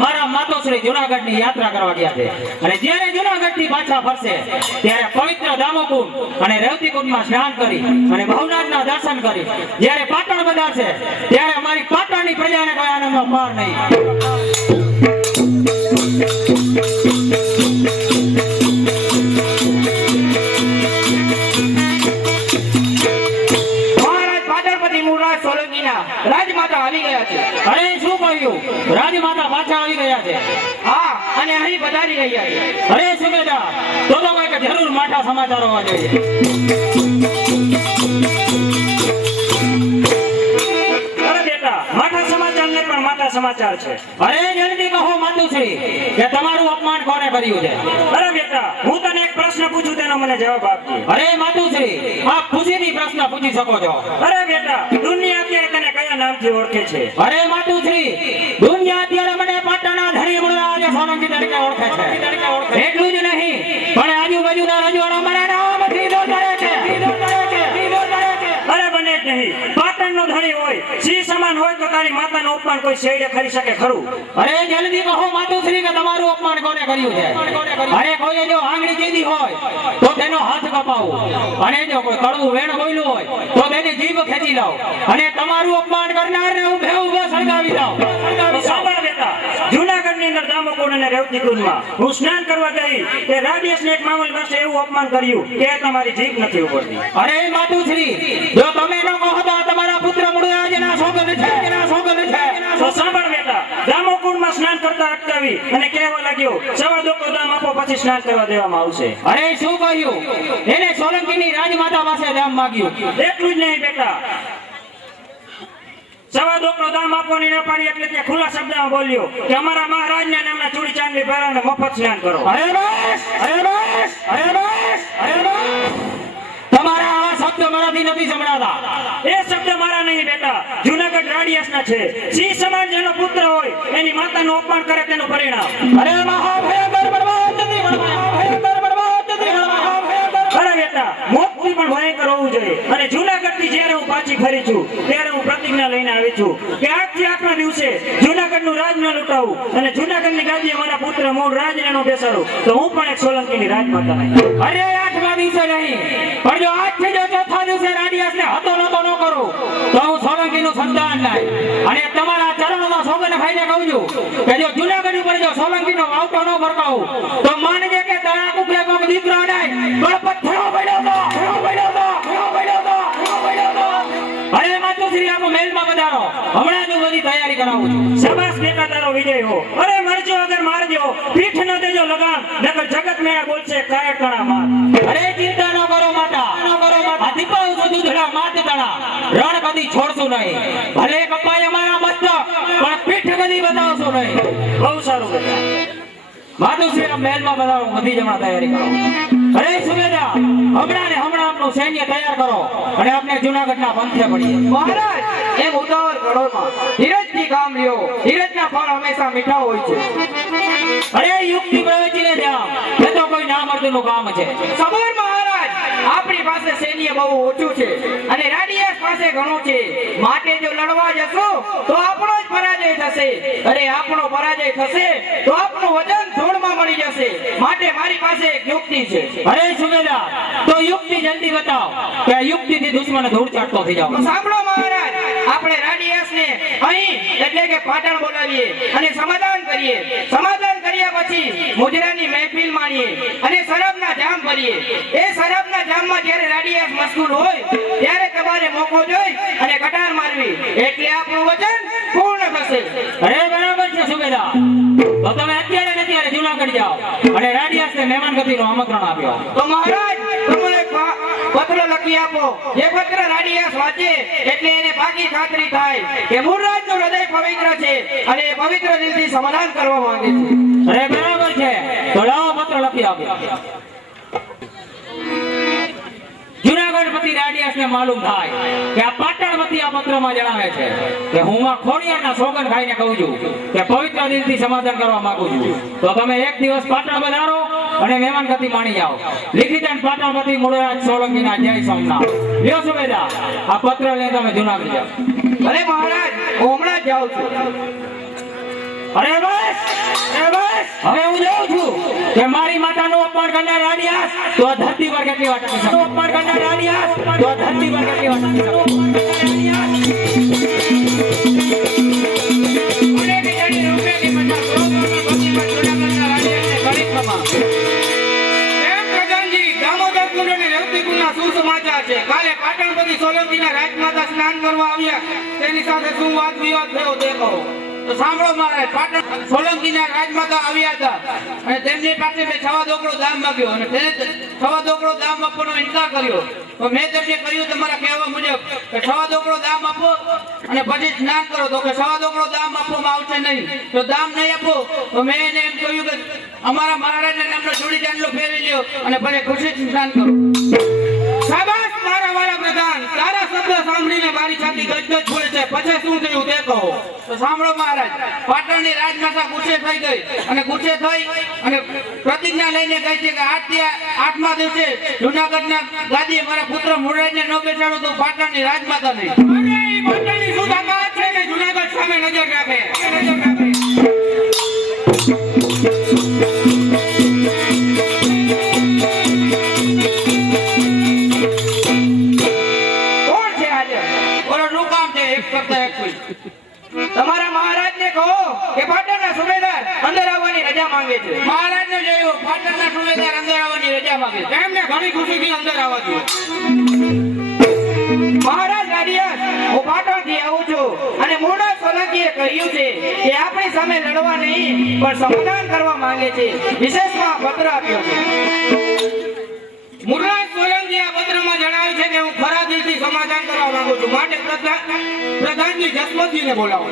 મારા માતોશ્રી જુનાગઢ ની યાત્રા કરવા ગયા છે અને જ્યારે જુનાગઢ થી પાછા ફરશે ત્યારે પવિત્ર દામોકુંડ અને રેવતીકુંડ માં સ્નાન કરી અને ભવનાથ ના દર્શન કરી જ્યારે પાટણ બંધાશે ત્યારે અમારી પાટણ ની પ્રજાને કોઈ આનંદનો પાર નહીં. રાજમાતા આવી ગયા છે. અરે શું કહ્યું? રાજમાતા પાછા આવી ગયા છે? હા, અને અહીં પધારી રહ્યા છે. અરે સુબેદાર, તો કોઈક જરૂર માઠા સમાચાર હોવા જોઈએ. અરે બેટા, માઠા સમાચાર ને પણ માઠા સમાચાર છે. અરે જલ્દી કહો માતુશ્રી કે તમારું અપમાન કોને કર્યું છે? અરે બેટા, હું તને એક પ્રશ્ન પૂછું તેનો મને જવાબ આપજે. અરે માતુશ્રી, આપ ખુશીથી પ્રશ્ન પૂછી શકો છો. અરે બેટા, દુનિયા અત્યારે તને કયા નામથી ઓળખે છે? અરે માતુશ્રી, દુનિયા અત્યારે મને પાટણના ધણી મુળરાજ સોલંકી તરીકે ઓળખે છે. એટલું જ નહીં પણ આજુબાજુના રજવાડા મારા નામથી દોડાવે છે. અરે બને જ નહીં. પાટણનો ધણી હોય, સિંહ સમાન હોય તો તારી માતાનું અપમાન કોઈ શેડે કરી શકે ખરું? અરે જલ્દી કહો માતુશ્રી કે તમારું અપમાન કોને કર્યું છે? અરે કોઈ જો આંગળી ચીધી હોય તો તેનો હાથ કપાવો અને જો કોઈ કડવું વેણ બોલ્યું હોય તો તેની જીભ ખેંચી લાવો અને તમારું અપમાન કરનારને ઊભે ઊભો સળગાવી દો. સાંભળ બેટા, જૂનાગઢની અંદર દામોકુંડ અને રેવતીકુંડમાં હું સ્નાન કરવા ગઈ તે રાડિયસને એક મામલ પાસે એવું અપમાન કર્યું કે તમારી જીભ નથી ઉપડતી. અરે માતુશ્રી, જો તમે ન કહો તો તમારા પુત્ર મુળરાજના સોગંદ છે. તો સાંભળ બેટા, દામોકુંડમાં સ્નાન કરતા અટકાવી અને કહેવા લાગ્યો સવા દોકો દામ આપો પછી સ્નાન કરવા દેવામાં આવશે. અરે શું કહ્યું? એને સોલંકીની રાજમાતા પાસે દામ માંગ્યું. એટલું જ નહીં બેટા, સવા દોકનો દામ આપવાની ન પાડી એટલે તે ખુલ્લા શબ્દમાં બોલ્યો કે અમારા મહારાજના નામના ચૂડી ચાંદની પહેરાવીને મફત સ્નાન કરો. અરે બસ, તમારા આવા શબ્દ મારાથી નથી સંભળાતા. એ શબ્દ મારા નહીં બેટા, જૂનાગઢ રાડિયાસના છે. સિંહ સમાન જેનો પુત્ર હોય એની માતાનું અપમાન કરે તેનું પરિણામ. અરે મહાભયંકર બળવાન નથી, અરે બેટા, મોતથી પણ ભયંકર હોવું જોઈએ. અને જૂનાગઢથી જ્યારે હું પાછી ફરી છું ત્યારે હું પ્રતિજ્ઞા લઈને આવી છું કે આજથી આઠમા દિવસે જૂનાગઢનું રાજ ન લૂંટાવું અને જૂનાગઢની ગાદીએ મારા પુત્ર મૂળ રાજને નો બેસાડું તો હું પણ એક સોલંકીની રાજમાતા નહીં. અરે આઠમા દિવસે નહીં પણ જો આજથી જો ચોથા દિવસે રાડિયાસને હતો નતો ન કરું તો હું સોલંકીનું સંતાન નહીં. અને તમારા ચરણોમાં સોગંદ ખાઈને કહું છું કે જો જૂનાગઢ ઉપર જો સોલંકીનો વાવટો ન ભરકાવું તો માનજે કે તારા કુકરે કોક દીકરો અડાય પથ્થરો પડ્યો તો. અરે માતુશ્રી, આપો મેલમાં પધારો. હમણાં જ બધી તૈયારી કરાવું છું. શાબાશ બેટા, તારો વિજય હો. અરે મરજો અગર મારજો, પીઠ ન દેજો લગામ, નકર જગત મેળા બોલશે કાયા કણા માર. અરે ચિંતા ન કરો માતા, આ દીપાવ દૂધડા માત તણા રણ કદી છોડશું નહીં. ભલે કપાય અમારા મસ્તક પણ પીઠ કદી બતાવશું નહીં. બહુ સારું બેટા. માતુશ્રી, આ મહેલમાં બધાઓ બધી જમા તૈયારી કરો. અરે સુબેદાર, હમણાં આપનું સૈન્ય તૈયાર કરો અને આપણે જૂનાગઢના પંથે પડીએ. મહારાજ, એમ ઉતાવળ કરોમાં ધીરજથી કામ લ્યો. ધીરજના ફળ હંમેશા મીઠા હોય છે. અરે યુક્તિ પ્રવચીને જાઓ, એ તો કોઈ નામર્દનું કામ છે. સબર મહારાજ, આપણી પાસે સૈન્ય બહુ ઓછું છે અને રાડિયાસ પાસે ઘણું છે. માટે જો લડવા જશો તો આપણો જ પરાજય થશે. અરે આપણો પરાજય થશે તો આપણું વજન ધૂળમાં મળી જશે. માટે મારી પાસે એક યુક્તિ છે. અરે સુબેદાર, તો યુક્તિ જલ્દી બતાવો કે યુક્તિથી દુશ્મન ધૂળ ચાટતો થઈ જાવ. સાંભળો મહારાજ, આપણે રાડિયાસને અહીં એટલે કે પાટણ બોલાવીએ અને સમાધાન કરીએ. સમાધાન કર્યા પછી મુજરાની મહેફિલ માણીએ અને શરાબના જામ ભરીએ. એ શરાબના જામમાં જ્યારે રાડિયાસ મશગુલ હોય ત્યારે તમારે મોકો જોઈ અને કટાર મારવી એટલે આપણું વચન પૂર્ણ થશે. અરે બરાબર છે સુબેદાર, તો તમે અત્યારે ને અત્યારે જૂનાગઢ જાઓ અને રાડિયાસને મહેમાનગતિનું આમંત્રણ આપ્યો. તો મહારાજ, તમે એક પત્ર લખી આપો. જે પત્ર રાડિયાસ વાંચે એટલે એને પાકી ખાતરી થાય કે મૂળરાજનું હૃદય પવિત્ર છે અને એ પવિત્ર દિલથી સમાધાન કરવા માંગે છે. અરે બરાબર છે, તો લાવો પત્ર લખી આપો. જૂનાગઢ જુનાગઢપતિ રાડિયાસને માલુમ થાય કે આ પાટણપતિ આ પત્રમાં જણાવે છે કે હું આ ખોડિયારના સોગંદ ખાઈને કહું છું કે પવિત્ર દિલથી સમાધાન કરવા માંગુ છું, તો તમે એક દિવસ પાટણ પધારો અને મહેમાન ગતિ માણી જાઓ. લિખિત અને પાટણપતિ મૂળરાજ સોલંકીના જય સોમનાથ. લ્યો સુબેદાર, આ પત્ર લઈને તમે જુનાગઢ જાઓ. અરે મહારાજ, હું હમણાં જ જાઉં છું. અરે બસ, હવે હું જાઉં છું કે મારી માતાનું અપમાન કરનાર રાડિયાસ તો આ ધરતી પર કેટલી વાર ટકી શકે? અપમાન કરનાર રાડિયાસ તો આ ધરતી પર કેટલી વાર ટકી શકે? એમ પ્રધાનજી, દામોદર કુંડ અને રેવતી કુંડના શું સમાચાર છે? કાલે પાટણપતિ સોલંકીના રાજમાતા સ્નાન કરવા આવ્યા, તેની સાથે શું વાદ વિવાદ થયો તે કહો. તો સાંભળો મહારાજ, પાટણ સોલંકીના રાજમાતા આવ્યા હતા અને તેમની પાસે મેં સવા દોકડો દામ માંગ્યો અને તેને સવા દોકડો દામ આપવાનો ઇનકાર કર્યો. તો મેં તેમને કહ્યું તમારા કહેવા મુજબ કે સવા દોકડો દામ આપો અને પછી સ્નાન કરો. તો કે સવા દોકડો દામ આપવામાં આવશે નહીં. તો દામ નહીં આપો તો મેં એને એમ કહ્યું કે અમારા મહારાજના નામનો જોડી ચાંદલો ફેરવી લ્યો અને પછી ખુશીથી સ્નાન કરો. શાબાશ મારા વાળા પ્રધાન, તારા શબ્દ સાંભળીને મારી છાતી ગજગજ ફૂલે છે. પછી શું થયું તે કહો. તો સાંભળો મહારાજ, પાટણની રાજમાતા ગુસ્સે થઈ ગઈ અને ગુસ્સે થઈ અને પ્રતિજ્ઞા લઈને કહી છે કે આજથી 8મા દિવસે જૂનાગઢના ગાદીએ મારા પુત્ર મૂળરાજને ન બેસાડું તો પાટણની રાજમાતા નહીં. અરે એ પાટણની શું તાકાત છે કે જૂનાગઢ સામે નજર રાખે? તમારા મહારાજને કહો કે પાટણના સુબેદાર અંદર આવવાની રજા માંગે છે. મહારાજને જોયું, પાટણના સુબેદાર અંદર આવવાની રજા માંગે છે. એમને ઘણી ખુશીથી અંદર આવવા દો. મહારાજ રાડિયાસ, હું પાટણથી આવું છું અને મૂળરાજ સોલંકીએ કહ્યું છે કે આપણી સામે લડવા નહીં પણ સમાધાન કરવા માંગે છે. વિશેષમાં પત્ર આપ્યો છે. મૂળરાજ સોલંકી આ પત્રમાં જણાવ્યું છે કે હું ખરા દિલથી સમાધાન કરવા માંગુ છું, માટે પ્રધાનજી જસવંતજીને બોલાવો.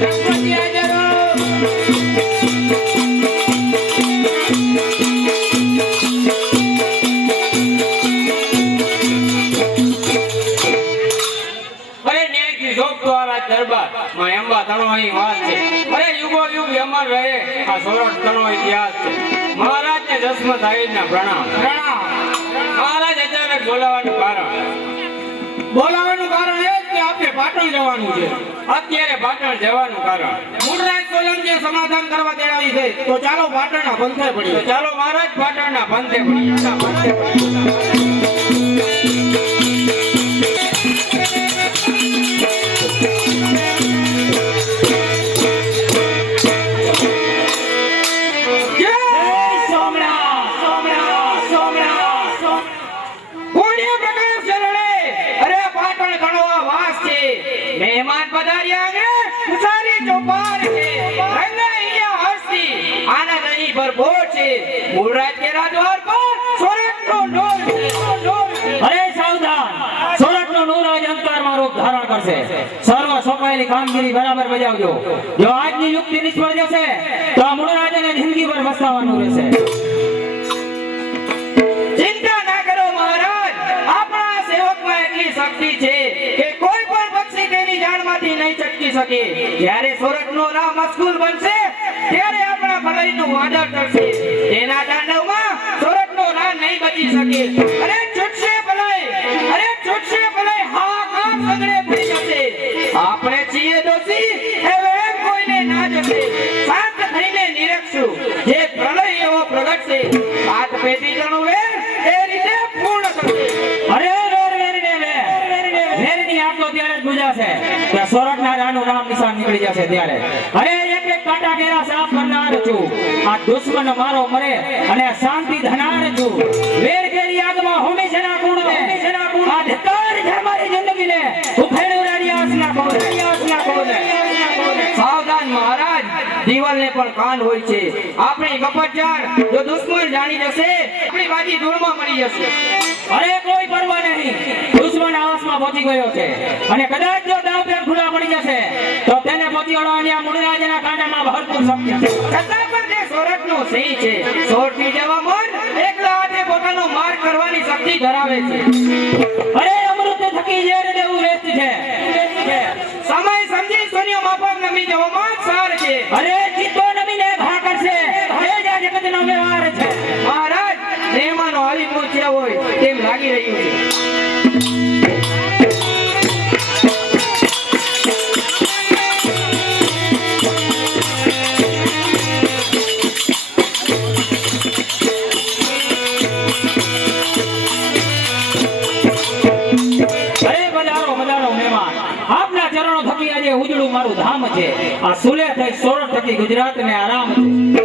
જસવંતજી હાજર હો. અરે ન્યાયથી જોગતો આ રાજ દરબાર માં અંબા તણો અહીં વાત છે. અરે યુગો યુગ અમર રહે આ સોરઠ તણો ઇતિહાસ છે. મહારાજને જસવંત આહિરના પ્રણામ. મહારાજ અચાનક બોલાવાનું કારણ એ જ કે આપણે પાટણ જવાનું છે. અત્યારે પાટણ જવાનું કારણ મૂળરાજ સોલંકીએ સમાધાન કરવા તેડાવી છે. તો ચાલો પાટણના પંથે પડીએ. ચાલો મહારાજ પાટણના પંથે પડીએ. મહેમાન પધાર્યા ને ઉસારી ચોપાર છે. રંગા અહીંયા હસ્તી આનંદ અહીં ભરપૂર છે. મૂળરાજ કે રાજદ્વાર પર સોરઠનો ઢોલ છે. અરે સાવધાન, સોરઠનો નૂર આજ અંતરમાં રૂપ ધારણ કરશે. સર્વ સોંપાયેલી કામગીરી બરાબર બજાવજો. જો આજની યુક્તિ નિષ્ફળ જશે તો આ મૂળરાજને જિંદગી ભર પસ્તાવાનું રહેશે. ચિંતા ના કરો મહારાજ, આપણા સેવકમાં એટલી શક્તિ છે કે કોઈ પણ પક્ષી તેની જાળમાંથી નહીં છટકી શકે. જ્યારે સોરઠનો રાહ મશગુલ બનશે ત્યારે આપણા ભલાઈનું વાદળ ટળશે. તેના તાંડવમાં સોરઠનો રાહ નહીં બચી શકે. અરે છૂટશે ભલાઈ હાહાકાર સગડે થઈ જશે. આપણે છીએ દોષી હવે એમ કોઈને ના જશે. શાંત થઈને નિરખશું, જે પ્રલય એવો પ્રગટશે. હાથ પેટી જણો વેર એ રીતે પૂર્ણ કરશે. અરે વેરની આગ તો ત્યારે જ બુજાશે કે સોરઠના રાનું નામ નિશાન નીકળી જશે ત્યારે. અરે એક એક કાંટા ઘેરા સાફ કરનાર છું. આ દુશ્મન મારો મરે અને શાંતિ ધનાર છું. વેર કેરી આગમાં હોમી જેના કુળને આ ધિક્કાર છે મારી જિંદગીને. ઉફેડું રાડિયાસના કોને. સાવધાન મહારાજ, દીવાલને પણ કાન હોય છે. આપણી કપટજાળ જો દુશ્મન જાણી જશે આપણી બાજી ધૂળમાં મળી જશે. અરે કોઈ પરવા નહીં, દુશ્મન આવાસમાં પહોંચી ગયો છે અને કદાચ જો દાવ પેર ખુલ્લા પડી જશે તો તેને પહોંચી વળવાની આ મૂળરાજના કાંડામાં ભરપૂર શક્ય છે. છતાં પણ તે સોરઠનો સિંહ છે. સોરઠી જવા મન એકલા હાથે પોતાનો માર્ગ કરવાની શક્તિ ધરાવે છે. અરે અમૃત થકી ઝેર દેવું વેસ્ટ છે. સમય સમજી શૂન્ય માફક નમી જવામાં જ સાર છે. અરે ચિત્તો નમીને ઘા કરશે એ જ આ જગતનો વ્યવહાર છે. મહારાજ મહેમાનો આવી પહોંચ્યા હોય તેમ લાગી રહ્યું છે. અરે પધારો પધારો મહેમાન. આપના ચરણો થકી આજે ઉજળું મારું ધામ છે. આ સુલે થઈ સોરઠ થકી ગુજરાત ને આરામ છે.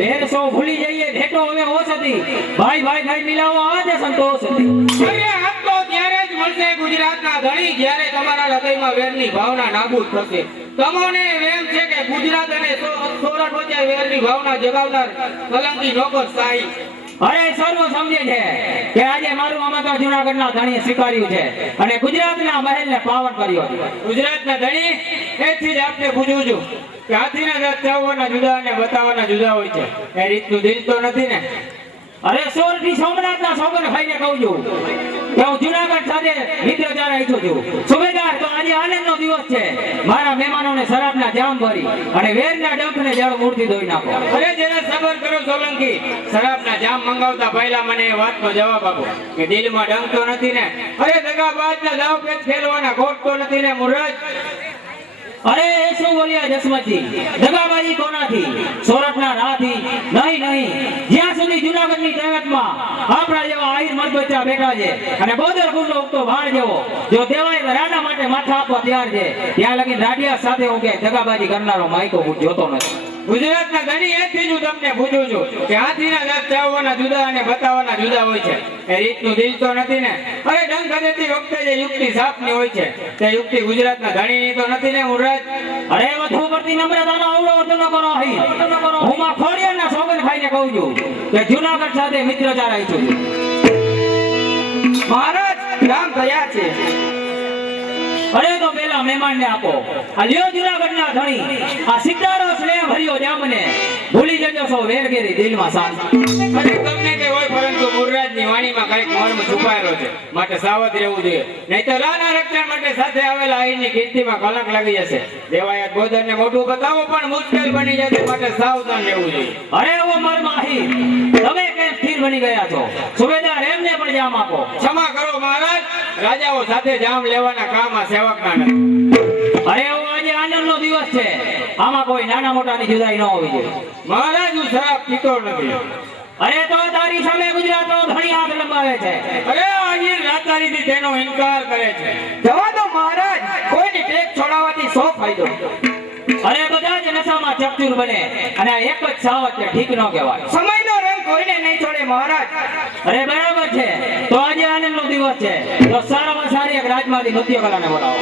વેર સૌ ભૂલી જઈએ ભેટો હવે હોશ હતી. ભાઈ ભાઈ ભાઈ મિલાવો આ જ સંતોષ હતી. અરે આપ તો ત્યારે જ મળશે ગુજરાતના ધણી જ્યારે તમારા હૃદયમાં વેરની ભાવના નાબૂદ થશે. તમને એમ છે કે ગુજરાત અને સોરઠ વચ્ચે વેરની ભાવના જગાવનાર કલંકી નોકરશાહી. અરે સર્વ સમજે છે કે આજે મારું આમાં જુનાગઢના ધણીએ સ્વીકાર્યું છે અને ગુજરાતના મહેલને પાવન કર્યો છે. ગુજરાતના ધણી એથી જ આપને પૂછું છું કે હાથીના દાંત ચાવવાના જુદા અને બતાવવાના જુદા હોય છે. એ રીતનું દિલ તો નથી ને? અરે સોરઠી સોમનાથના સોગન ખાઈને કહું છું કે હું જુનાગઢ સાથે મિત્રચાર ઈચ્છું છું. સુબેદાર તો આજે આનંદનો દિવસ છે. મારા મહેમાનોને શરાબના જામ ભરી અને વેરના ડંખને જળ મૂળથી ધોઈ નાખો. અરે જરા સબર કરો સોલંકી. શરાબના જામ મંગાવતા પહેલા મને એ વાતનો જવાબ આપો કે દિલમાં ડંખ તો નથી ને? અરે દગાબાજના દાવ પેચ ખેલવાના ગોટ તો નથી ને મુરજ? અરે એ શું બોલ્યા જસમતજી? દગાબાજી કોનાથી? સોરઠના રાથી? નહીં નહીં. જ્યાં સુધી જુનાગઢની જગતમાં આપણા જેવા આહીર મરબચ્ચા બેઠા છે અને બોદર ગુંડો ઉગતો ભાણ જેવો જો દેવાય રાણા માટે માથા આપવા તૈયાર છે ત્યાં લગી રાડિયા સાથે હું કે દગાબાજી કરનારો માયકો હું જોતો નથી. ગુજરાતના ધણી એથી જ હું તમને પૂછું છું કે હાથીના દાંત ચાવવાના જુદા અને બતાવવાના જુદા હોય છે. એ રીતનું દિલ તો નથી ને? અરે ડંખ દેતી વખતે જે યુક્તિ સાપની હોય છે તે યુક્તિ ગુજરાતના ધણીની તો નથી ને મુરજ? અરે વધુ પડતી નમ્રતાનો અવળો અર્થ ન કરો અહીં. હું માં ખોડિયારના સોગંદ ખાઈને કહું છું કે જુનાગઢ સાથે મિત્રચાર ઈચ્છું છું. મહારાજ રામ તૈયાર છે. અરે તો પેલા મહેમાનને આપો. આ લ્યો જુનાગઢના ધણી. આ સિદ્ધારો સ્નેહ ભર્યો જામને ભૂલી જજો સૌ વેરગેરી દિલમાં શાંત. અરે તમને કે હોય પરંતુ મુરરાજની વાણીમાં કંઈક મર્મ છુપાયેલો છે માટે સાવધ રહેવું જોઈએ. નહીં તો રાના રક્ષણ માટે સાથે આવેલા આહીરની કીર્તિમાં કલંક લાગી જશે. દેવાયત બોદરને મોઢું બતાવવું પણ મુશ્કેલ બની જશે માટે સાવધાન રહેવું જોઈએ. અરે ઓ મર્મ આહીર, તમે કેમ સ્થિર બની ગયા છો? સુબેદાર એમને પણ જામ આપો. ક્ષમા કરો મહારાજ, રાજાઓ સાથે જામ લેવાના કામ આ સેવકના નથી. અરે ઓ આજે આનંદનો દિવસ છે. આમાં કોઈ નાના મોટાની જુદાઈ ન હોવી જોઈએ. મહારાજ હું શરાબ પીતો નથી. અરે તો તારી સામે ગુજરાતનો ધણી હાથ લંબાવે છે. અરે આહીર રાતારીથી તેનો ઇનકાર કરે છે. જવા દો મહારાજ, કોઈની ટેક છોડાવવાથી શો ફાયદો? અરે બધા જ નશામાં ચકચૂર બને અને આ એક જ સાવત છે, ઠીક ન કહેવાય. સમયનો રંગ કોઈને નહીં છોડે મહારાજ. અરે બરાબર છે. તો આજે આનંદનો દિવસ છે તો સારામાં સારી એક રાજમાંથી નૃત્ય કલાને બોલાવો.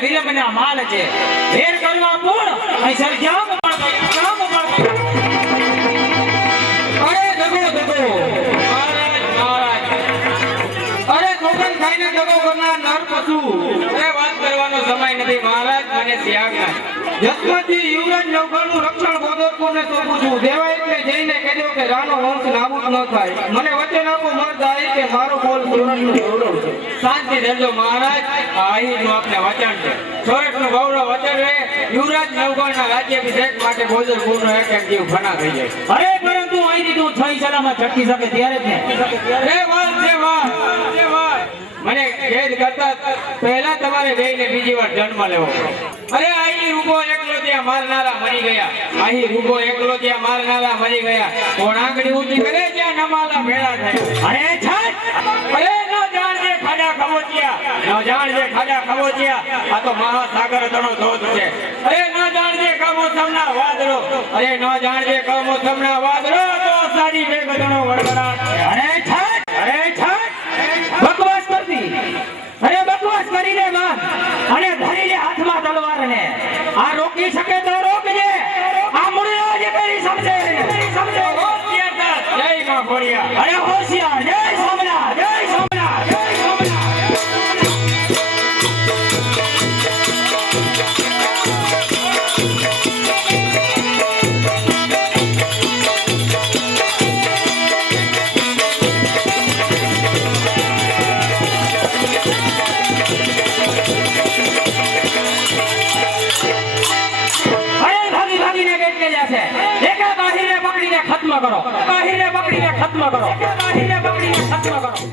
વિલંબના માલ છે. વેર કરવા પૂર્ણ અહીં સરજામ પણ જામ પણ. અરે દગો મહારાજ મહારાજ. અરે સોગન ખાઈને દગો કરનાર નર પશુ. અરે વાત કરવાનો સમય નથી મહારાજ, મને ત્યાગના. જસમતજી યુવરાજ નવઘણનું રક્ષણ બોધરપુરને સોંપું છું. દેવાય એટલે જઈને કહેજો કે રાનો વંશ નાબૂદ ન થાય. મને વચન આપો મર્દ આઈ કે મારો બોલ સોરઠનું ગૌરવ છે. શાંતિ રહેજો મહારાજ, આ આહીરનું આપને વચન છે. સોરઠનું ગૌરવ વચન રહે. યુવરાજ નવઘણના રાજ્યાભિષેક માટે બોધરપુરનો એક એક જીવ ફના થઈ જાય. અરે પરંતુ અહીંથી તું છઈ સલામત છટકી શકે ત્યારે જ ને. રે વાત છે વાત છે વાત. મને કેદ કરતા પહેલા તમારે બેયને બીજી વાર જન્મ લેવો પડે. અરે અહીં રૂબો એકલો ત્યાં મારનારા મરી ગયા. અહીં રૂબો એકલો ત્યાં મારનારા મરી ગયા. કોણ આંગળી ઊંચી કરે ત્યાં નમાલા ભેળા થાય. અરે છટ! અરે ન જાણજે ખાડા ખમો ખાબોચિયા ન જાણજે ખાડા ખાબોચિયા આ તો મહાસાગર તણો ધોધ છે અરે ન જાણજે કમોસમના વાદળો અરે ન જાણજે કમોસમના વાદળો તો સાડી મેઘધણો વળવળાટ છે અરે છટ બકવાસ કરતી અરે બકવાસ કરીને માં અને ધરી લે હાથમાં તલવાર ને આ રોકી શકે તો રોકજે આ મુળો જે કરી સમજે હોશિયાર જય માં ભોળિયા અરે હોશિયાર જય સોમનાથ જય સોમનાથ જય સોમનાથ એકા બાહીને પકડીને ખત્મ કરો બાહીને પકડીને ખત્મ કરો